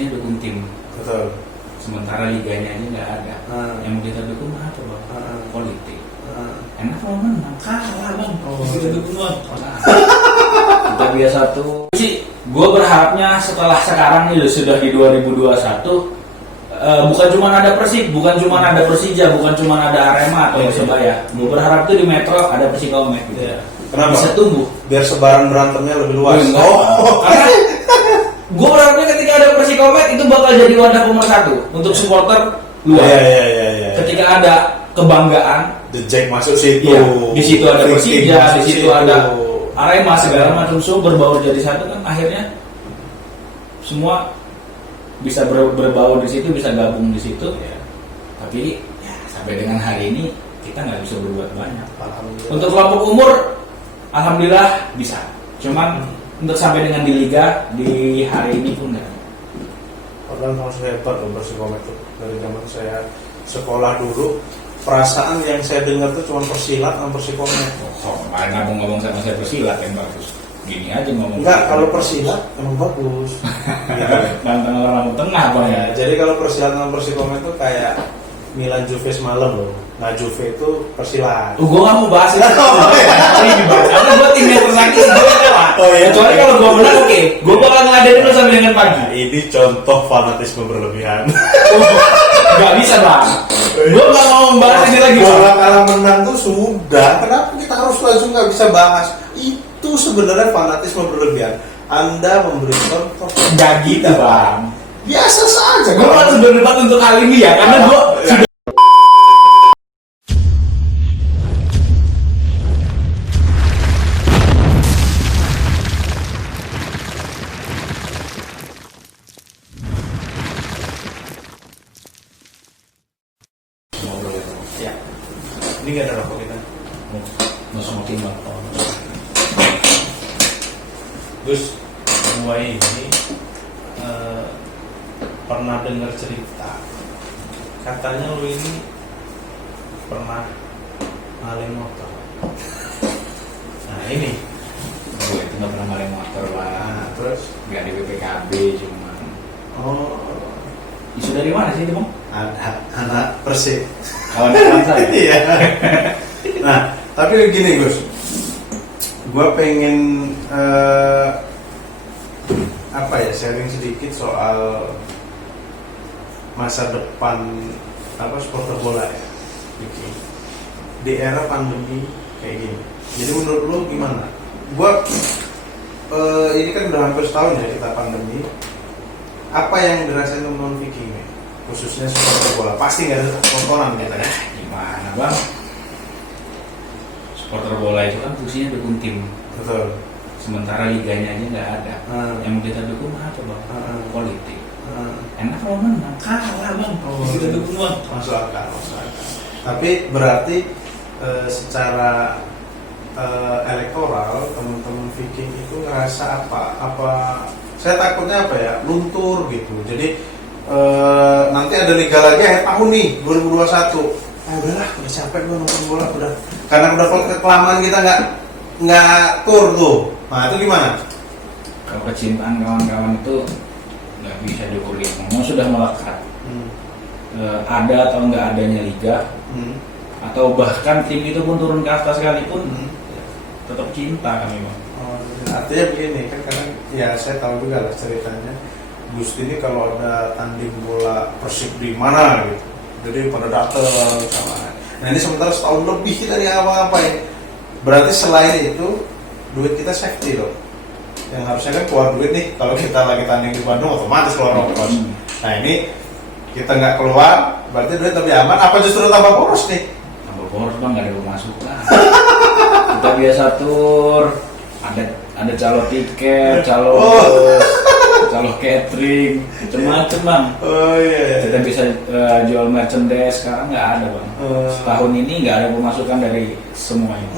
fungsinya dukung tim. Betul. Sementara liganya aja nggak ada. Yang mau kita dukung apa bang? Politik. Enak mau menang, kalah bang. Kita dukung bang. Kita biasa tuh. Sih, gue berharapnya setelah sekarang nih sudah di 2021, bukan cuma ada Persib, bukan cuma ada Persija, bukan cuma ada Arema atau Persebaya. Gue berharap tuh di Metro ada Persikomet gitu ya. Kenapa? Bisa tumbuh. Biar sebaran berantemnya lebih luas. Karena gue berharapnya ketika ada Persikomet itu bakal jadi wadah pemersatu untuk supporter luar. Iya. Ketika ada kebanggaan, The Jack masuk situ. iya, di situ ada Persija, di situ ada Arema, segala macam berbaur jadi satu kan akhirnya semua bisa berbaur di situ, bisa gabung di situ. Ya. Tapi ya, sampai dengan hari ini kita nggak bisa berbuat banyak. Untuk kelompok umur, alhamdulillah bisa. Cuman untuk sampai dengan di liga di hari ini pun nggak. Padahal masih hebat loh Persikomet itu. Dari zaman saya sekolah dulu, perasaan yang saya dengar tuh cuma persilat sama Persikomet. Nggak ngomong sama saya persilat yang bagus. Gini aja ngomong. Enggak, kalau persilat emang bagus. Tentang orang tengah bang ya. Jadi kalau persilat sama Persikomet itu kayak Milan Juve semalam loh. Nah Juve itu persilat. Gue nggak mau bahas itu. Ini dibahas. Karena gue tim yang tersakiti gue kalah. Kecuali kalau gue menang oke. Gue bakal ngeladenin lu sampai dengan pagi. Ini contoh fanatisme berlebihan. Gak bisa bang. Gue nggak mau membahas ini lagi. Bola kalah menang tuh sudah. Kenapa kita harus langsung nggak bisa bahas? Itu sebenarnya fanatisme berlebihan. Anda memberi contoh. Gak gitu bang. Biasa saja. Gue harus berdebat untuk hal ini ya. Karena gue sudah. Ya. Ini nggak ada rokok kita. Masuk makin bang. Gus, gua ini pernah dengar cerita. Katanya lu ini pernah maling motor. Nah ini. Gue itu nggak pernah maling motor bang. Nah, terus? Nggak di BPKB cuman. Oh. Isu dari mana sih itu bang? Ada anak Persib. Kawan-kawan saya. Iya. Nah, tapi gini Gus, gue pengen sharing sedikit soal masa depan supporter bola ya. Di era pandemi kayak gini. Jadi menurut lo gimana? Gue ini kan udah hampir setahun ya kita pandemi. Apa yang dirasain teman-teman Viking ya? Khususnya supporter bola, pasti nggak ada tontonan gitu ya? Gimana bang? Supporter bola itu kan fungsinya dukung tim. Betul. Sementara liganya aja nggak ada. Yang mau kita dukung apa bang? Politik. Enak mau menang, kalah bang. Kita dukung bang. Masuk akal. Tapi berarti secara elektoral teman-teman Viking itu ngerasa apa? Saya takutnya luntur gitu. Jadi nanti ada liga lagi akhir tahun nih 2021. Udahlah, udah capek gue nonton bola udah. Karena udah kelamaan kita nggak tur tuh. Nah itu gimana? Kalau kecintaan kawan-kawan itu nggak bisa diukur gitu. Mau sudah melekat. Ada atau nggak adanya liga, atau bahkan tim itu pun turun ke atas sekalipun, tetap cinta kami bang. Artinya begini kan, karena ya saya tahu juga lah ceritanya. Gus ini kalau ada tanding bola Persib di mana gitu, jadi pada datang sama. Nah ini sementara setahun lebih kita nih apa-apain. Berarti selain itu duit kita safety loh. Yang harusnya kan keluar duit nih kalau kita lagi tanding di Bandung otomatis keluar ongkos. Nah ini kita nggak keluar, berarti duit lebih aman. Apa justru tambah boros nih? Tambah boros bang, nggak ada pemasukan. Kita biasa tur, ada calo tiket, calo catering, macam-macam bang. Oh iya. Kita bisa jual merchandise, sekarang nggak ada bang. Setahun ini nggak ada pemasukan dari semuanya.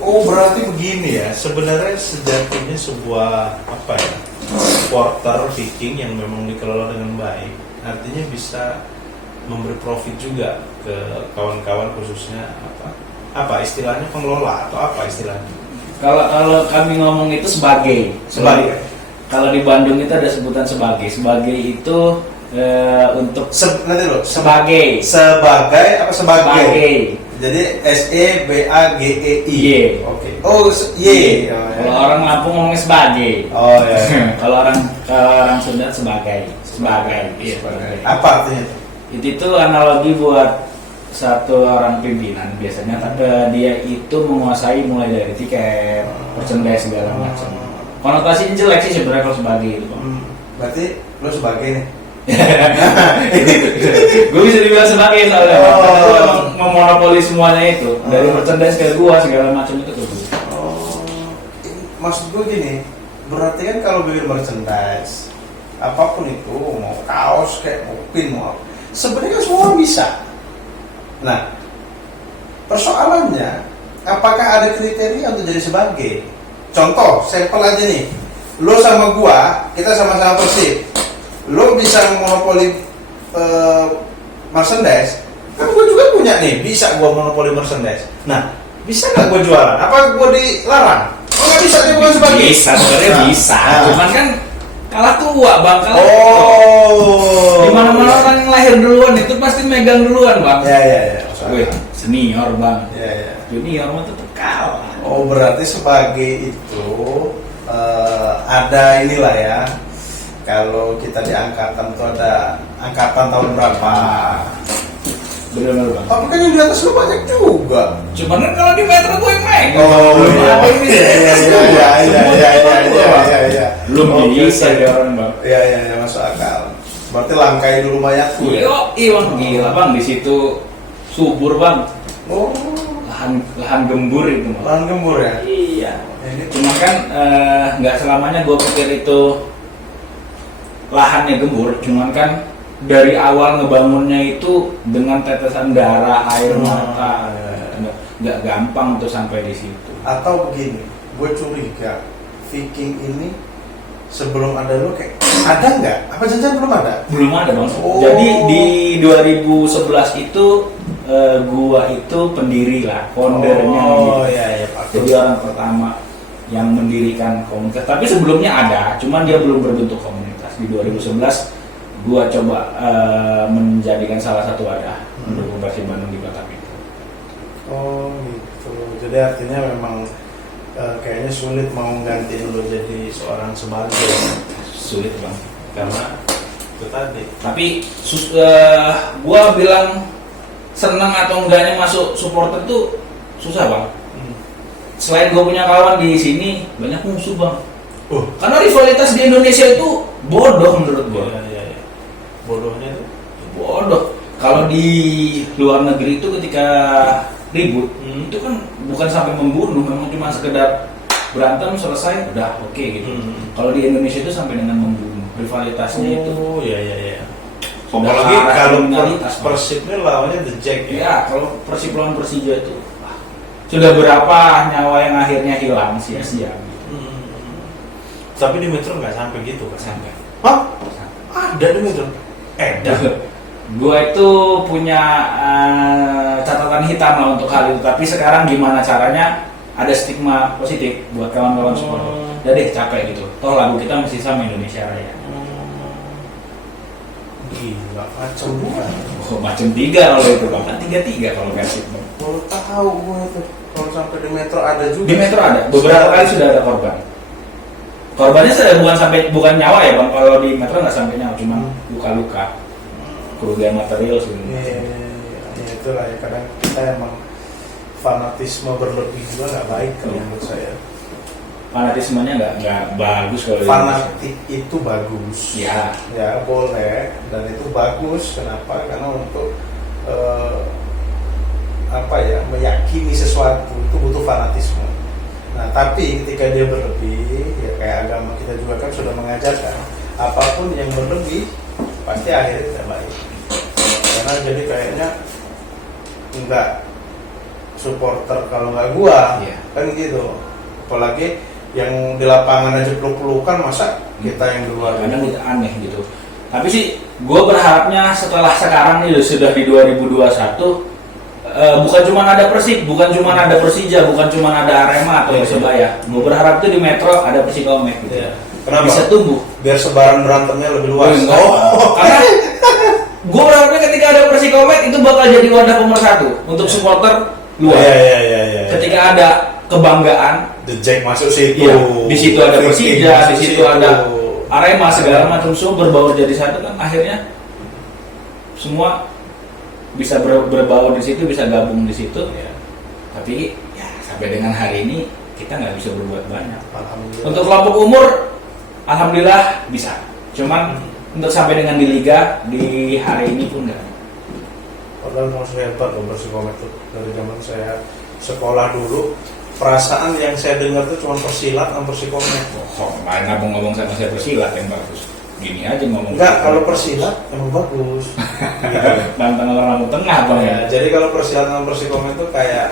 Oh berarti begini ya, sebenarnya sejatinya sebuah supporter Viking yang memang dikelola dengan baik, artinya bisa memberi profit juga ke kawan-kawan, khususnya apa istilahnya, pengelola atau apa istilahnya? Kalau kami ngomong itu sebagai kalau di Bandung itu ada sebutan sebagai. Sebagai itu untuk Nanti dulu. sebagai. Sebagai apa sebagai? Sebagai. Jadi SEBAGEI. Y. Oke. Oh, Y. Kalau orang Lampung ngomongnya sebagai. Oh ya. kalau orang Sunda sebagai. Sebagai. Iya, sebagai. Apa artinya itu? Itu analogi buat satu orang pimpinan biasanya, tapi dia itu menguasai mulai dari tiket, merchandise segala macam. Konotasinya jelek sih sebenarnya kalau sebagai itu, Bang. Berarti lo sebagai nih. Gue bisa dibilang sebagai soalnya, karena gue emang memonopoli semuanya itu, dari merchandise ke gua segala macam itu ke gua. Maksud gue gini, berarti kan kalau bikin merchandise, apapun itu, mau kaos kayak mau pin mau apa, sebenarnya semua bisa. Nah, persoalannya, apakah ada kriteria untuk jadi sebagai? Contoh, sampel aja nih, lo sama gua, kita sama-sama Persib, lo bisa monopoli merchandise, kan gua juga punya nih, bisa gua monopoli merchandise. Nah, bisa nggak gua jualan? Apa gua dilarang? Oh nggak bisa, dia bukan sebagai. Bisa, sebenarnya bisa. Cuman kan kalah tua, Bang. Oh. Di mana-mana orang yang lahir duluan itu pasti megang duluan, Bang. Ya. Wih, senior, Bang. Ya. Junior mah tetap kalah. Oh, berarti sebagai itu ada inilah ya. Kalau kita di angkatan tuh ada angkatan tahun berapa? Bener-bener, Bang. Tapi kan yang di atas lu banyak juga. Cuman kan kalau di metro gue yang megang. Oh, belum iya. ada ini. Iya. Belum bisa dia orang, Bang. Iya, masuk akal. Berarti langkai dulu mayatku ya. Bang, gila, Bang. Di situ subur, Bang. Oh, Lahan gembur itu, Bang. lahan gembur ya. Iya. Ini Cuma kan nggak selamanya gue pikir itu lahannya gembur. Cuman kan dari awal ngebangunnya itu dengan tetesan darah, air mata, nggak gampang untuk sampai di situ. atau begini, gue curiga Viking ini sebelum ada lo kayak ada nggak? Apa jangan belum ada? Belum ada, Bang. Oh. Jadi di 2011 itu gua itu pendiri lah, foundernya. Oh gitu. iya Pak. Jadi orang pertama yang mendirikan komunitas. Tapi sebelumnya ada, cuman dia belum berbentuk komunitas. Di 2011 gua coba menjadikan salah satu wadah mendukung Persib Bandung di Batam itu. Oh gitu. Jadi artinya memang kayaknya sulit mau gantiin lo jadi seorang sebagai. Sulit, Bang. Karena itu tadi. Tapi gua bilang senang atau enggaknya masuk supporter tuh susah, Bang. Selain gue punya kawan di sini, banyak musuh, Bang. Karena rivalitas di Indonesia itu bodoh menurut gue. Iya. Bodohnya itu. Bodoh. Kalau di luar negeri itu ketika ribut, itu kan bukan sampai membunuh, memang cuma sekedar berantem selesai, udah oke gitu. Kalau di Indonesia itu sampai dengan membunuh. Rivalitasnya itu. Oh iya. Sudah Apalagi arah kalau kriminalitas, Bang. Persib ini lawannya The Jack ya. Ya, kalau Persib lawan Persija itu sudah berapa nyawa yang akhirnya hilang sia-sia gitu. Tapi di Metro nggak sampai gitu kan? Sampai. Hah? Ada di Metro? Ada. Gue itu punya catatan hitam lah untuk hal itu. Tapi sekarang gimana caranya ada stigma positif buat kawan-kawan supporter. Udah deh capek gitu. Toh lagu kita masih sama Indonesia Raya. Gila, macam dua. Oh, macam 3 kalau itu, Bang. Kan 3-3 kalau Persib, Bang. Baru tahu gue itu. Kalau sampai di Metro ada juga. Di Metro ada. Beberapa kali sudah ada korban. Korbannya sudah bukan nyawa ya, Bang. Kalau di Metro nggak sampai nyawa, cuma luka-luka. Kerugian material sebenarnya. Ya itulah ya, kadang kita emang fanatisme berlebih juga nggak baik kalau menurut saya. Fanatismenya nggak bagus kalau Fanatik itu bagus. Ya. Ya boleh, dan itu bagus. Kenapa? Karena untuk meyakini sesuatu itu butuh fanatisme. Nah tapi ketika dia berlebih, ya kayak agama kita juga kan sudah mengajarkan, apapun yang berlebih pasti akhirnya tidak baik. Karena jadi kayaknya enggak supporter kalau nggak gua, kan gitu. Apalagi yang di lapangan aja peluk-pelukan, masa kita yang di luar? Kadang itu aneh gitu. Tapi sih gue berharapnya setelah sekarang nih sudah di 2021 bukan cuma ada Persib, bukan cuma ada Persija, bukan cuma ada Arema atau Persebaya. Gue berharap tuh di Metro ada Persikomek gitu. Kenapa? bisa tumbuh. Biar sebaran berantemnya lebih luas. Karena gue berharapnya ketika ada Persikomet itu bakal jadi wadah pemersatu untuk supporter luar. Iya. Ketika ada kebanggaan, The Jack masuk situ. iya, di situ ada Viking Persija, masuk di situ situ. ada Arema segala macam semua berbaur jadi satu kan akhirnya semua bisa berbaur di situ, bisa gabung di situ. Iya. Tapi ya sampai dengan hari ini kita nggak bisa berbuat banyak. Alhamdulillah. Untuk kelompok umur, alhamdulillah bisa. Cuman untuk sampai dengan di liga di hari ini pun nggak. Padahal masuk hebat loh Persikomet tuh. Dari zaman saya sekolah dulu, perasaan yang saya dengar tuh cuma persilat sama Persikomet. Oh, nggak mau ngomong sama saya persilat yang bagus. Gini aja ngomong. Enggak, kalau persilat emang bagus. Gitu. Tantang orang tengah bang ya. Ya, jadi kalau persilat sama Persikomet tuh kayak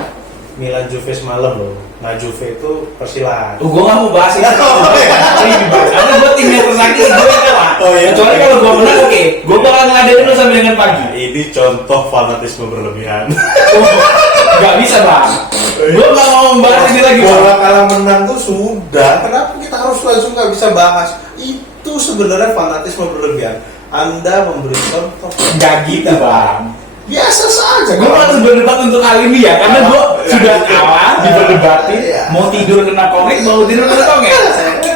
Milan Juve semalam loh. Nah Juve itu persilat. Gue nggak mau bahas itu. Karena gue tim yang tersakiti, gue yang kalah. Oh, iya. Kecuali kalau gue menang, oke. Gue bakal ngeladenin lu sampai dengan pagi. Nah, ini contoh fanatisme berlebihan. Gak bisa bang. Gue nggak mau membahas ini lagi. Bang. Bola kalah menang tuh sudah. Kenapa kita harus langsung nggak bisa bahas? Itu sebenarnya fanatisme berlebihan. Anda memberi contoh. Gak gitu bang. Biasa saja. Gue harus berdebat untuk hal ini ya, karena gue sudah kalah diperdebatin. Iya. Mau tidur kena komik, mau tidur kena komik.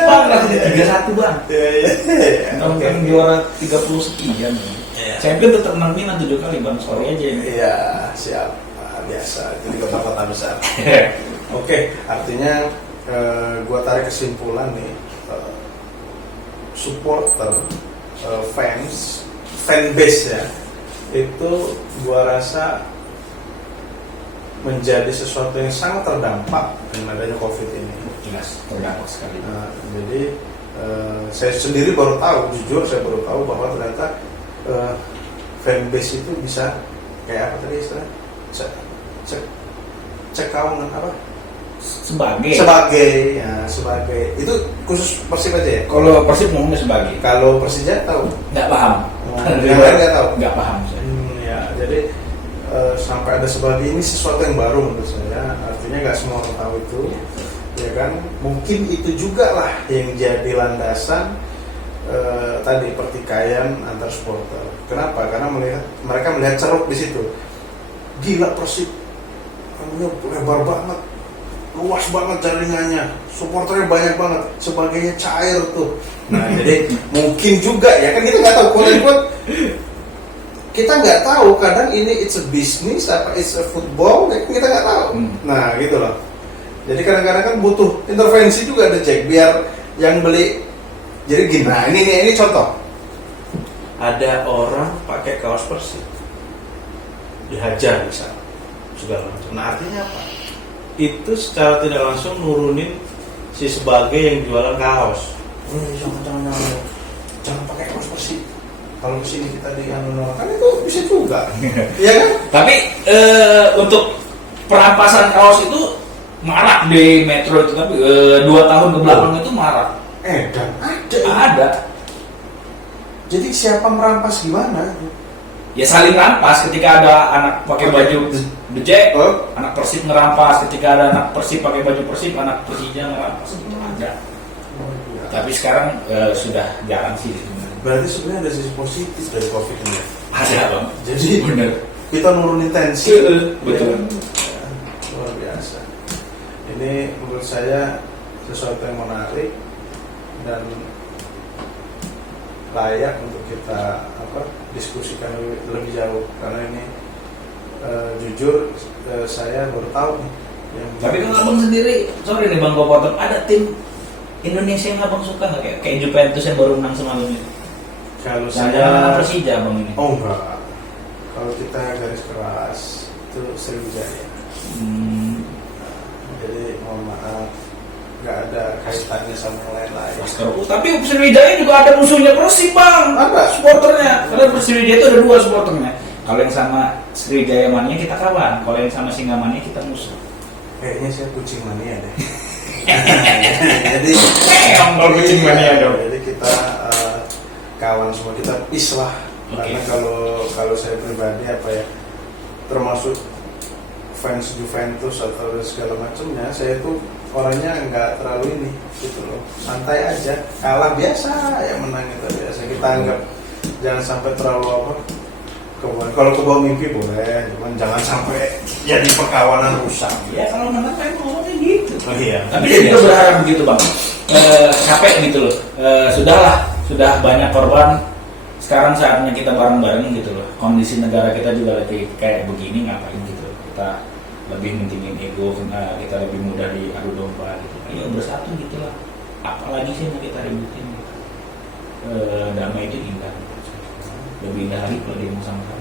Bang, rasanya 3-1 bang. Iya. Oke, juara 30 sekian. Iya. Champion tetap menang 7 kali bang, sorry aja ini. Iya, siap. Biasa. Itu di kota-kota besar. Oke, artinya gua tarik kesimpulan nih, supporter, fanbase ya, itu gua rasa menjadi sesuatu yang sangat terdampak dengan adanya COVID ini. Jelas, terdampak sekali. Nah, jadi saya sendiri baru tahu, jujur saya baru tahu bahwa ternyata fanbase itu bisa kayak apa tadi istilah? Cekaunan apa? Sebagai itu khusus Persib aja ya. Kalau Persib ngomongnya sebagai. Kalau Persija tahu? Nggak paham. Yang lain nggak tahu. Nggak paham saya. Ya, jadi sampai ada sebagai ini sesuatu yang baru menurut saya. Artinya nggak semua orang tahu itu, ya kan? Mungkin itu juga lah yang jadi landasan tadi pertikaian antar supporter. Kenapa? Karena mereka melihat ceruk di situ. Gila Persib, lebar banget, luas banget jaringannya, supporternya banyak banget, sebagainya cair tuh. Nah jadi mungkin juga ya kan kita nggak tahu, kita nggak tahu kadang ini it's a business apa it's a football, kita nggak tahu. Nah gitu loh. Jadi kadang-kadang kan butuh intervensi juga ada cek biar yang beli. Jadi gini, nah ini contoh. Ada orang pakai kaos Persib, dihajar misalnya, segala macam. Nah artinya apa? Itu secara tidak langsung nurunin si sebagai yang jualan kaos. Jangan pakai kaos Persib. Kalau kesini kita kan itu bisa juga, ya kan? Tapi untuk perampasan kaos itu marak di Metro itu, tapi 2 tahun kebelakang itu marak. Dan ada. Jadi siapa merampas gimana? Ya saling rampas ketika ada anak pakai baju The Jack, anak Persib ngerampas. Ketika ada anak Persib pakai baju Persib, anak Persija ngerampas. Itu ada. Tapi sekarang sudah jarang sih. Berarti sebenarnya ada sisi positif dari COVID ini. Ada bang. Jadi benar. Kita nurunin tensi. Betul. Ya, luar biasa. Ini menurut saya sesuatu yang menarik dan layak untuk kita diskusikan lebih jauh, karena ini jujur saya baru tahu nih. Tapi kalau abang sendiri, sorry nih bang, gue potong, ada tim Indonesia yang abang suka nggak kayak Juventus yang baru menang semalam ini? Kalau saya Persija bang ini. Oh enggak. Kalau kita garis keras itu Sriwijaya. Jadi mohon maaf, nggak ada kaitannya sama yang lain-lain. Tapi Sriwijaya juga ada musuhnya Persib bang. Ada supporternya. Karena Sriwijaya itu ada 2 supporternya. Kalau yang sama Sriwijaya mania kita kawan, kalau yang sama Singamania kita musuh. Kayaknya saya kucing mania deh. Jadi kalau kucing mania dong. Jadi kita kawan semua, kita peace lah. Karena kalau saya pribadi termasuk fans Juventus atau segala macamnya, saya tuh orangnya nggak terlalu ini gitu loh, santai aja, kalah biasa, yang menang itu biasa, kita anggap jangan sampai terlalu apa, kalau kebawa mimpi boleh, cuman jangan sampai jadi perkawanan rusak. Ya kalau menang kan ngomongnya gitu. Oh iya. Tapi saya juga berharap begitu bang. Capek gitu loh. Sudahlah, sudah banyak korban. Sekarang saatnya kita bareng-bareng gitu loh. Kondisi negara kita juga lagi kayak begini, ngapain gitu. Kita lebih mentingin ego, kita lebih mudah diadu domba gitu. Ayo bersatu gitulah. Apalagi sih yang kita ributin gitu. Damai itu indah. Lebih indah lagi kalau dia mau sama-sama.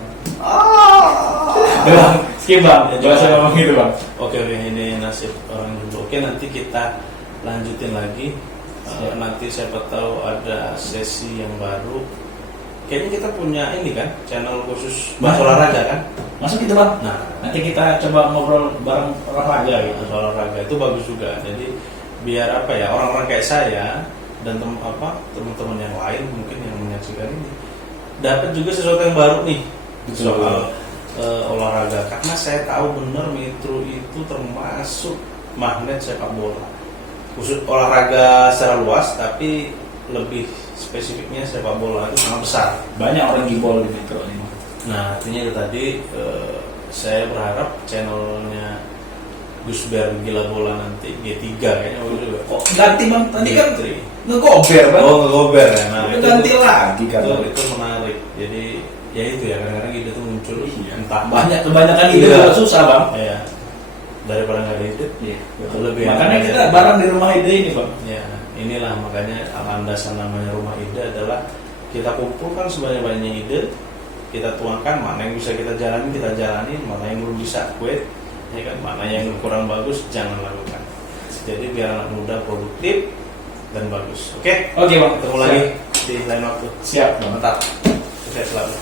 Bang, skip bang, bahasa ngomong gitu bang. Oke, ini nasib orang dulu. Oke, nanti kita lanjutin lagi. Nanti siapa tahu ada sesi yang baru. Kayaknya kita punya ini kan, channel khusus bahas olahraga kan? Masuk gitu bang. Nah, Nanti kita coba ngobrol bareng olahraga gitu, gitu. soal olahraga itu bagus juga. Jadi biar apa ya, orang-orang kayak saya dan teman-teman yang lain mungkin yang menyaksikan ini dapat juga sesuatu yang baru nih soal olahraga, karena saya tahu benar Metro itu termasuk magnet sepak bola, khusus olahraga secara luas, tapi lebih spesifiknya sepak bola itu sangat besar. Banyak orang gibol di Metro ini. Nah, artinya itu tadi saya berharap channelnya Gusber Gila Bola nanti G3 kayaknya juga. Kok ganti bang? Tadi kan G3. ngegober bang. Oh, ngegober ya. Nah, itu ganti lagi kan. Itu menarik. Jadi ya itu ya, kadang-kadang ide itu muncul entah Kebanyakan ide juga susah bang. ya, daripada nggak ada ide. Iya. Lebih Makanya enak kita aja. bareng di rumah ide ini bang. Ya, inilah makanya landasan namanya rumah ide adalah kita kumpulkan sebanyak-banyaknya ide, kita tuangkan mana yang bisa kita jalani, mana yang belum bisa quit, ya kan, mana yang kurang bagus jangan lakukan. Jadi biar anak muda produktif dan bagus. Oke? Oke bang. Ketemu lagi di lain waktu. Siap bang. Mantap. Sukses selalu.